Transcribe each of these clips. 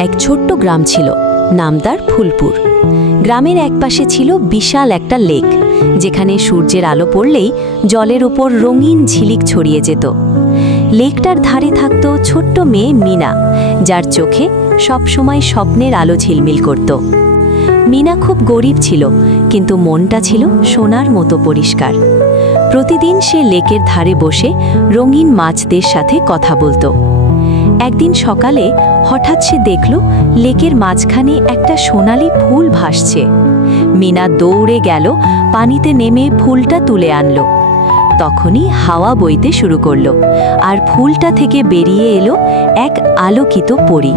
এক ছোট্ট গ্রাম ছিল নাম তার ফুলপুর। গ্রামের একপাশে ছিল বিশাল একটা লেক, যেখানে সূর্যের আলো পড়লেই জলের ওপর রঙিন ঝিলিক ছড়িয়ে যেত। লেকটার ধারে থাকত ছোট্ট মেয়ে মিনা, যার চোখে সবসময় স্বপ্নের আলো ঝিলমিল করত। মিনা খুব গরিব ছিল, কিন্তু মনটা ছিল সোনার মতো পরিষ্কার। প্রতিদিন সে লেকের ধারে বসে রঙিন মাছদের সাথে কথা বলতো। একদিন সকালে হঠাৎ সে দেখল লেকের মাঝখানে একটা সোনালি ফুল ভাসছে। মিনা দৌড়ে গেল, পানিতে নেমে ফুলটা তুলে আনলো। তখনই হাওয়া বইতে শুরু করল আর ফুলটা থেকে বেরিয়ে এলো এক আলোকিত পরী।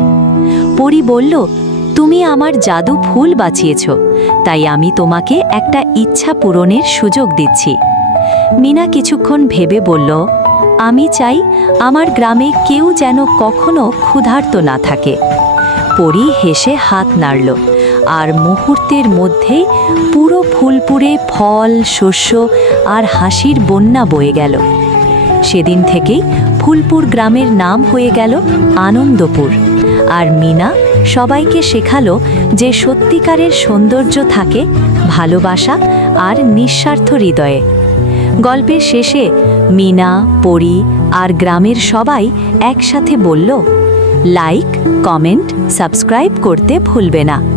পরী বলল, তুমি আমার জাদু ফুল বাঁচিয়েছ, তাই আমি তোমাকে একটা ইচ্ছা পূরণের সুযোগ দিচ্ছি। মিনা কিছুক্ষণ ভেবে বলল আমি চাই আমার গ্রামে কেউ যেন কখনো ক্ষুধার্ত না থাকে। পরি হেসে হাত নাড়ল, আর মুহূর্তের মধ্যেই পুরো ফুলপুরে ফল, শস্য আর হাসির বন্যা বয়ে গেল। সেদিন থেকেই ফুলপুর গ্রামের নাম হয়ে গেল আনন্দপুর, আর মিনা সবাইকে শেখালো যে সত্যিকারের সৌন্দর্য থাকে ভালোবাসা আর নিঃস্বার্থ হৃদয়ে। গল্পের শেষে মিনা, পরি আর গ্রামের সবাই একসাথে বলল, লাইক, কমেন্ট, সাবস্ক্রাইব করতে ভুলবে না।